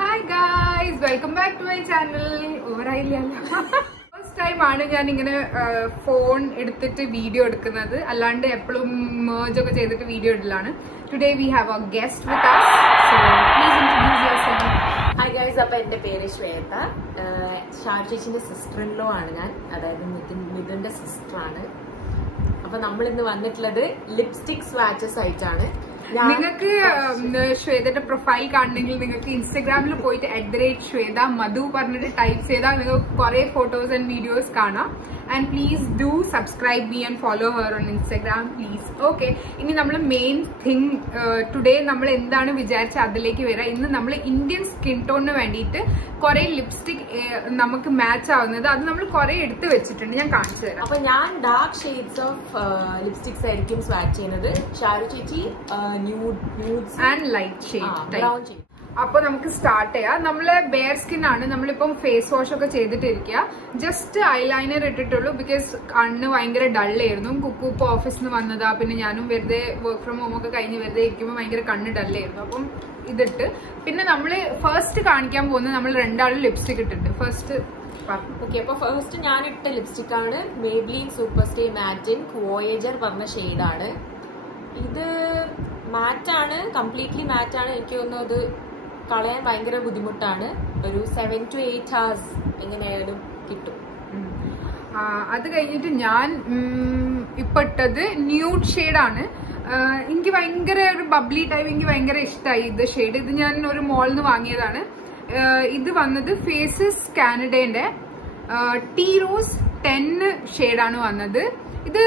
Hi guys, welcome back to my channel. First time ആണ് ഞാൻ ഇങ്ങനെ ഫോൺ എടുത്തിട്ട് വീഡിയോ എടുക്കുന്നത്, അല്ലാണ്ട് എപ്പോഴും merge ഒക്കെ ചെയ്തിട്ട് video ഇടലാണ്. Today we have a guest with us. So please introduce yourself. Hi guys, അപ്പോൾ എൻ്റെ പേര് ശ്വേത. ഷാർജിച്ചിന്റെ സിസ്റ്റർ ഇൻ ലോ ആണ് ഞാൻ, അതായത് മിഥുന്റെ സിസ്റ്റർ ആണ്. അപ്പൊ നമ്മൾ ഇന്ന് വന്നിട്ടുള്ളത് ലിപ്സ്റ്റിക് സ്വാച്ചസ് ആയിട്ടാണ്. നിങ്ങൾക്ക് ശ്വേതയുടെ പ്രൊഫൈൽ കാണണമെങ്കിൽ നിങ്ങൾക്ക് ഇൻസ്റ്റഗ്രാമിൽ പോയിട്ട് @ശ്വേത മധു പറഞ്ഞിട്ട് ടൈപ്പ് ചെയ്താൽ നിങ്ങൾക്ക് കുറെ ഫോട്ടോസ് ആൻഡ് വീഡിയോസ് കാണാം. And please do subscribe me and follow her own Instagram please. Okay, ഇനി നമ്മൾ മെയിൻ തിങ് ടുഡേ നമ്മൾ എന്താണ് വിചാരിച്ച അതിലേക്ക് വരാം. ഇന്ന് നമ്മൾ ഇന്ത്യൻ സ്കിൻ ടോണിന് വേണ്ടിയിട്ട് കുറെ ലിപ്സ്റ്റിക് നമുക്ക് മാച്ച് ആവുന്നത് അത് നമ്മൾ കുറെ എടുത്ത് വെച്ചിട്ടുണ്ട്. ഞാൻ കാണിച്ചു തരാം. അപ്പൊ ഞാൻ ഡാർക്ക് ഷെയ്ഡ്സ് ഓഫ് ലിപ്സ്റ്റിക്സ് ആയിരിക്കും സ്വാച്ച് ചെയ്യുന്നത്. ഷാരു ചേച്ചി nudes and light shade brown shade. അപ്പൊ നമുക്ക് സ്റ്റാർട്ട് ചെയ്യാം. നമ്മള് ബെയർ സ്കിൻ ആണ്, നമ്മളിപ്പം ഫേസ് വാഷ് ഒക്കെ ചെയ്തിട്ടിരിക്കുക. ജസ്റ്റ് ഐലൈനർ ഇട്ടിട്ടുള്ളൂ, ബിക്കോസ് കണ്ണ് ഭയങ്കര ഡള്ളായിരുന്നു. കുക്കു ഇപ്പൊ ഓഫീസിൽ നിന്ന് വന്നതാ, പിന്നെ ഞാനും വെറുതെ വർക്ക് ഫ്രം ഹോം ഒക്കെ കഴിഞ്ഞ് വെറുതെ ഇരിക്കുമ്പോൾ ഭയങ്കര കണ്ണ് ഡള്ളായിരുന്നു. അപ്പം ഇതിട്ട് പിന്നെ നമ്മള് ഫസ്റ്റ് കാണിക്കാൻ പോകുന്നത് നമ്മൾ രണ്ടാളും ലിപ്സ്റ്റിക് ഇട്ടിട്ട് ഫസ്റ്റ്. ഓക്കെ, അപ്പൊ ഫസ്റ്റ് ഞാൻ ഇട്ട ലിപ്സ്റ്റിക് ആണ് മേബ്ലിൻ സൂപ്പർ സ്റ്റേ മാറ്റിൻ വോയേജർ പറഞ്ഞ ഷെയ്ഡാണ്. ഇത് മാറ്റാണ്, കംപ്ലീറ്റ്ലി മാറ്റാണ്. എനിക്ക് തോന്നുന്നു അത് കളയാൻ ഭയങ്കര ബുദ്ധിമുട്ടാണ്. ഒരു 7 to 8 hours എങ്ങനെയായാലും കിട്ടും. അത് കഴിഞ്ഞിട്ട് ഞാൻ ഇപ്പൊ ഇട്ടത് ന്യൂഡ് ഷെയ്ഡാണ്. എനിക്ക് ഭയങ്കര ഒരു ബബ്ലി ടൈപ്പ്, എനിക്ക് ഭയങ്കര ഇഷ്ടമായി ഇത് ഷെയ്ഡ്. ഇത് ഞാൻ ഒരു മോളിൽ നിന്ന് വാങ്ങിയതാണ്. ഇത് വന്നത് ഫേസസ് കാനഡയുടെ ടീ റോസ് 10 ഷെയ്ഡാണ് വന്നത്. ഇത്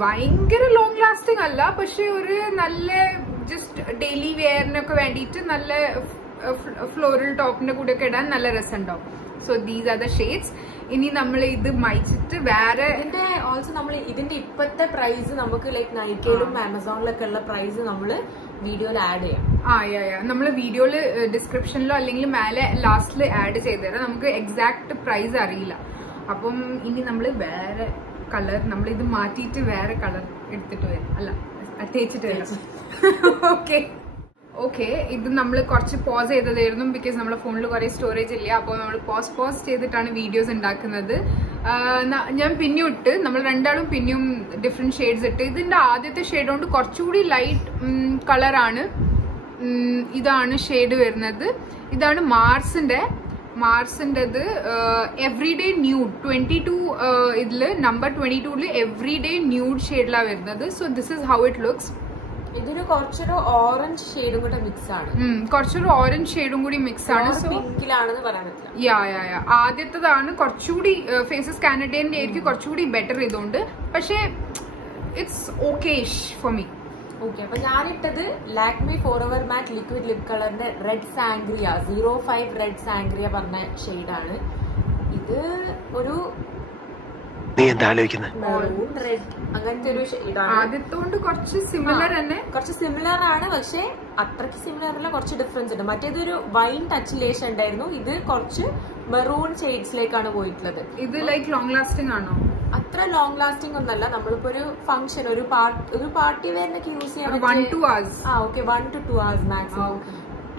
ഭയങ്കര ലോങ് ലാസ്റ്റിംഗ് അല്ല, പക്ഷെ ഒരു നല്ല ജസ്റ്റ് ഡെയിലി വെയറിനൊക്കെ വേണ്ടിയിട്ട് നല്ല ഫ്ലോറൽ ടോപ്പിന്റെ കൂടെ ഒക്കെ ഇടാൻ നല്ല രസമുണ്ടാവും. So these are the shades. ഇനി നമ്മൾ ഇത് മയിച്ചിട്ട് വേറെ ഓൾസോ നമ്മൾ ഇതിന്റെ ഇപ്പത്തെ പ്രൈസ് നമുക്ക് ലൈക്ക് നൈക്കയിലും ആമസോണിലൊക്കെ ഉള്ള പ്രൈസ് നമ്മള് വീഡിയോയിൽ ആഡ് ചെയ്യാം. നമ്മള് വീഡിയോയില് ഡിസ്ക്രിപ്ഷനിലോ അല്ലെങ്കിൽ മേലെ ലാസ്റ്റില് ആഡ് ചെയ്തുതരാം. നമുക്ക് എക്സാക്ട് പ്രൈസ് അറിയില്ല. അപ്പം ഇനി നമ്മള് വേറെ കളർ, നമ്മളിത് മാറ്റിയിട്ട് വേറെ കളർ എടുത്തിട്ട് വരും, അല്ല തേച്ചിട്ട് വരും. ഓക്കെ, ഇത് നമ്മൾ കുറച്ച് പോസ് ചെയ്തതായിരുന്നു, ബിക്കോസ് നമ്മുടെ ഫോണിൽ കുറെ സ്റ്റോറേജ് ഇല്ല. അപ്പോൾ നമ്മൾ പോസ് ചെയ്തിട്ടാണ് വീഡിയോസ് ഉണ്ടാക്കുന്നത്. ഞാൻ പിന്നെയും ഇട്ട്, നമ്മൾ രണ്ടാളും പിന്നെയും ഡിഫറെന്റ് ഷെയ്ഡ്സ് ഇട്ട്. ഇതിന്റെ ആദ്യത്തെ ഷെയ്ഡ് കൊണ്ട് കുറച്ചുകൂടി ലൈറ്റ് കളറാണ്. ഇതാണ് ഷെയ്ഡ് വരുന്നത്. ഇതാണ് മാർസിന്റേത് എവറിഡേ ന്യൂഡ് 22 ഇതില് നമ്പർ 22 എവറിഡേ ന്യൂഡ് ഷെയ്ഡിലാണ് വരുന്നത്. So this is how it looks. ഇതിന് കുറച്ചൊരു ഓറഞ്ച് ഷെയ്ഡും കൂടെ മിക്സ് ആണ്. കുറച്ചൊരു ഓറഞ്ച് ഷെയ്ഡും കൂടി മിക്സ് ആണ്. പിങ്കിലാണെന്ന് പറയാൻ പറ്റില്ല. ആദ്യത്തേതാണ് കുറച്ചുകൂടി ഫേസസ് കാനഡേന്റെ ആയിരിക്കും കുറച്ചുകൂടി ബെറ്റർ ഇതുകൊണ്ട്, പക്ഷെ it's okayish for me. Okay, അപ്പൊ ഞാനിട്ടത് Lakme forever matte liquid lip കളറിന്റെ റെഡ് സാംഗ്രിയ 05 റെഡ് സാംഗ്രിയ പറഞ്ഞ ഷെയ്ഡാണ്. ഇത് ഒരു റെഡ് അങ്ങനത്തെ ഒരു ഷെയ്ഡാണ്. ആദ്യത്തോണ്ട് കുറച്ച് സിമിലർ തന്നെ, കുറച്ച് സിമിലർ ആണ്, പക്ഷെ അത്രയ്ക്ക് സിമിലർ അല്ല, കുറച്ച് ഡിഫറൻസ് ഉണ്ട്. മറ്റേതൊരു വൈൻ ടച്ച് ലേശം ഉണ്ടായിരുന്നു, ഇത് കുറച്ച് മെറൂൺ ഷെയ്ഡ്സിലേക്കാണ് പോയിട്ടുള്ളത്. ഇത് ലൈക്ക് ലോങ് ലാസ്റ്റിംഗ് ആണോ? അത്ര ലോങ് ലാസ്റ്റിംഗ് ഒന്നല്ല. നമ്മളിപ്പോ ഒരു ഫംഗ്ഷൻ, ഒരു പാർട്ടി വെയറിനൊക്കെ യൂസ് ചെയ്യാൻ 1 to 2 hours. 1 to 2 hours maximum.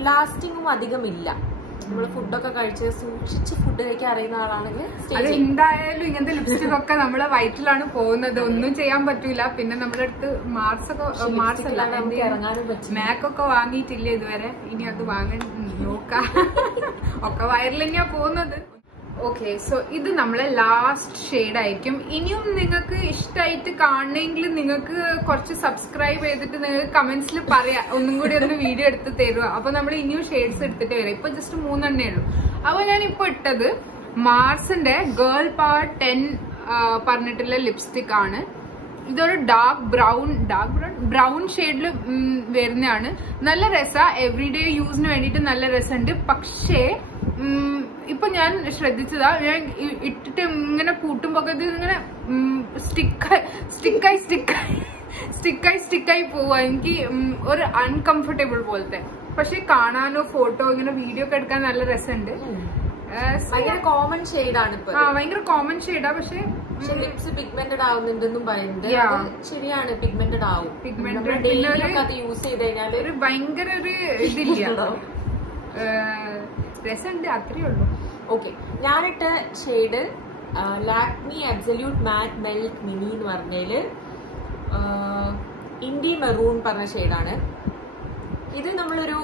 ലാസ്റ്റിംഗും അധികം ഇല്ല. നമ്മള് ഫുഡൊക്കെ കഴിച്ച് സൂക്ഷിച്ച് ഫുഡ് കഴിക്കാൻ അറിയുന്ന ആളാണെങ്കിൽ എന്തായാലും ഇങ്ങനത്തെ ലിപ്സ്റ്റിക് ഒക്കെ നമ്മളെ വയറ്റിലാണ് പോകുന്നത്, ഒന്നും ചെയ്യാൻ പറ്റൂല. പിന്നെ നമ്മുടെ അടുത്ത് മാർസ് അല്ല, ഇറങ്ങാനും പറ്റും. മാക്കൊക്കെ വാങ്ങിയിട്ടില്ല ഇതുവരെ, ഇനി അത് വാങ്ങാൻ നോക്കാം. ഒക്കെ വയറിൽ തന്നെയാ പോകുന്നത്. ഓക്കെ, സോ ഇത് നമ്മളെ ലാസ്റ്റ് ഷെയ്ഡ് ആയിരിക്കും. ഇനിയും നിങ്ങൾക്ക് ഇഷ്ടമായിട്ട് കാണണമെങ്കിൽ നിങ്ങൾക്ക് കുറച്ച് സബ്സ്ക്രൈബ് ചെയ്തിട്ട് നിങ്ങൾക്ക് കമന്റ്സിൽ പറയാം, ഒന്നും കൂടി ഒന്ന് വീഡിയോ എടുത്ത് തരുക. അപ്പൊ നമ്മൾ ഇനിയും ഷെയ്ഡ്സ് എടുത്തിട്ട് വരാം. ഇപ്പൊ ജസ്റ്റ് 3 എണ്ണേ ഉള്ളൂ. അപ്പൊ ഞാൻ ഇപ്പൊ ഇട്ടത് മാർസിന്റെ ഗേൾ പവർ 10 പറഞ്ഞിട്ടുള്ള ലിപ്സ്റ്റിക് ആണ്. ഇതൊരു ഡാർക്ക് ബ്രൗൺ ഷെയ്ഡിൽ വരുന്നതാണ്. നല്ല രസ, എവറിഡേ യൂസിന് വേണ്ടിയിട്ട് നല്ല രസമുണ്ട്. പക്ഷേ ഇപ്പൊ ഞാൻ ശ്രദ്ധിച്ചതാ, ഞാൻ ഇട്ടിട്ട് ഇങ്ങനെ പൂട്ടുമ്പോ ഇത് ഇങ്ങനെ സ്റ്റിക്കായി പോവാ. എനിക്ക് ഒരു അൺകംഫർട്ടബിൾ പോലത്തെ. പക്ഷെ കാണാനോ ഫോട്ടോ ഇങ്ങനെ വീഡിയോ ഒക്കെ എടുക്കാൻ നല്ല രസമുണ്ട്. ഭയങ്കര കോമൺ ഷെയ്ഡാണ്. ഭയങ്കര കോമൺ ഷെയ്ഡാ, പക്ഷെ ലിപ്സ് പിഗ്മെന്റഡ് ആവുന്നുണ്ടെന്നും പറയുന്നത് ശരിയാണ്. പിഗ്മെന്റഡ് ആവും. പിഗ്മെന്റഡ് യൂസ് ചെയ്ത് കഴിഞ്ഞാൽ ഒരു ഭയങ്കര ഒരു ഇതില്ല. രസമുണ്ട്, അത്രേ ഉള്ളൂ. ഓക്കെ, ഞാനിട്ട ഷെയ്ഡ് ലാക്മി അബ്സല്യൂട്ട് മാറ്റ് മെൽറ്റ് മിനി എന്ന് പറഞ്ഞതില് ഇന്ത്യ മെറൂൺ പറഞ്ഞ ഷെയ്ഡാണ്. ഇത് നമ്മളൊരു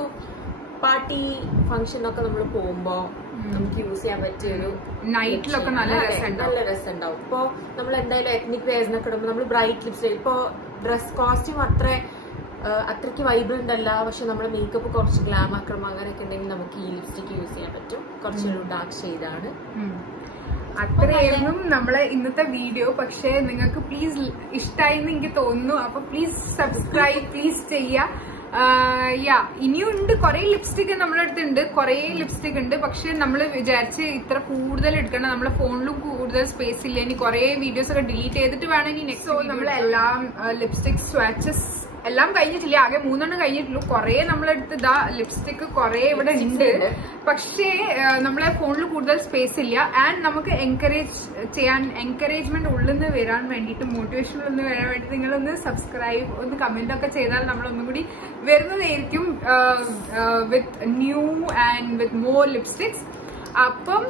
പാർട്ടി ഫംഗ്ഷനൊക്കെ നമ്മൾ പോകുമ്പോ നമുക്ക് യൂസ് ചെയ്യാൻ പറ്റിയൊരു നൈറ്റിലൊക്കെ നല്ല രസമുണ്ടാവും. ഇപ്പൊ നമ്മൾ എന്തായാലും എത്നിക് വെയർസിനൊക്കെ ഇടുമ്പോൾ നമ്മൾ ബ്രൈറ്റ് ലിപ്സ്റ്റിക്, ഇപ്പൊ ഡ്രസ് കോസ്റ്റ്യൂം അത്രയ്ക്ക് വൈബ്രന്റ് അല്ല, പക്ഷെ നമ്മുടെ മേക്കപ്പ് കുറച്ച് ഗ്ലാം ആക്കണം അങ്ങനെയൊക്കെ ഉണ്ടെങ്കിൽ നമുക്ക് ഈ ലിപ്സ്റ്റിക് യൂസ് ചെയ്യാൻ പറ്റും. കുറച്ചൊരു ഡാർക്ക് ഷെയ്ഡാണ്. അത്രയായിരുന്നു നമ്മളെ ഇന്നത്തെ വീഡിയോ. പക്ഷെ നിങ്ങൾക്ക് പ്ലീസ് ഇഷ്ടമായി എന്ന് എനിക്ക് തോന്നുന്നു. അപ്പൊ പ്ലീസ് സബ്സ്ക്രൈബ് പ്ലീസ് ചെയ്യുക. ഇനിയും ഉണ്ട് കുറെ ലിപ്സ്റ്റിക് നമ്മളെ അടുത്തുണ്ട്, കുറെ ലിപ്സ്റ്റിക് ഉണ്ട്. പക്ഷെ നമ്മൾ വിചാരിച്ച് ഇത്ര കൂടുതൽ എടുക്കണം, നമ്മളെ ഫോണിലും കൂടുതൽ സ്പേസ് ഇല്ല. ഇനി കുറെ വീഡിയോസ് ഒക്കെ ഡിലീറ്റ് ചെയ്തിട്ട് വേണം ഇനി നെക്സ്റ്റ്. നമ്മളെല്ലാം ലിപ്സ്റ്റിക് സ്വാച്ചസ് എല്ലാം കഴിഞ്ഞിട്ടില്ല, ആകെ 3 കഴിഞ്ഞിട്ടുള്ളൂ. കുറെ നമ്മളെടുത്ത് ഇതാ ലിപ്സ്റ്റിക് കുറെ ഇവിടെ ഉണ്ട്. പക്ഷേ നമ്മളെ ഫോണിൽ കൂടുതൽ സ്പേസ് ഇല്ല. ആൻഡ് നമുക്ക് എൻകറേജ്മെന്റ് ഉള്ളിൽ നിന്ന് വരാൻ വേണ്ടിയിട്ട്, മോട്ടിവേഷൻ ഉള്ളിൽ നിന്ന് വരാൻ വേണ്ടിയിട്ട് നിങ്ങളൊന്ന് സബ്സ്ക്രൈബ് ഒന്ന് കമന്റ് ഒക്കെ ചെയ്താൽ നമ്മളൊന്നും കൂടി വരുന്നതായിരിക്കും with new and with more lipsticks. അപ്പം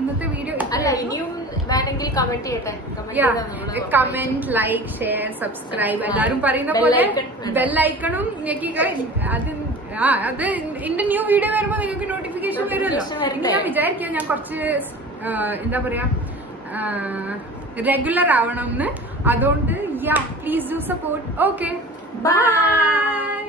ഇന്നത്തെ വീഡിയോ ഇനിയും വേണമെങ്കിൽ കമന്റ് ചെയ്യട്ടെ. കമന്റ്, ലൈക്ക്, ഷെയർ, സബ്സ്ക്രൈബ് എല്ലാരും പറയുന്ന പോലെ ബെല്ലൈക്കണും ഞെക്കിക്ക. അത് എന്റെ ന്യൂ വീഡിയോ വരുമ്പോ നിങ്ങൾക്ക് നോട്ടിഫിക്കേഷൻ വരുമല്ലോ. ഞാൻ വിചാരിക്കാം ഞാൻ കുറച്ച് എന്താ പറയാ റെഗുലർ ആവണം എന്ന്. അതുകൊണ്ട് please do support. Okay, by.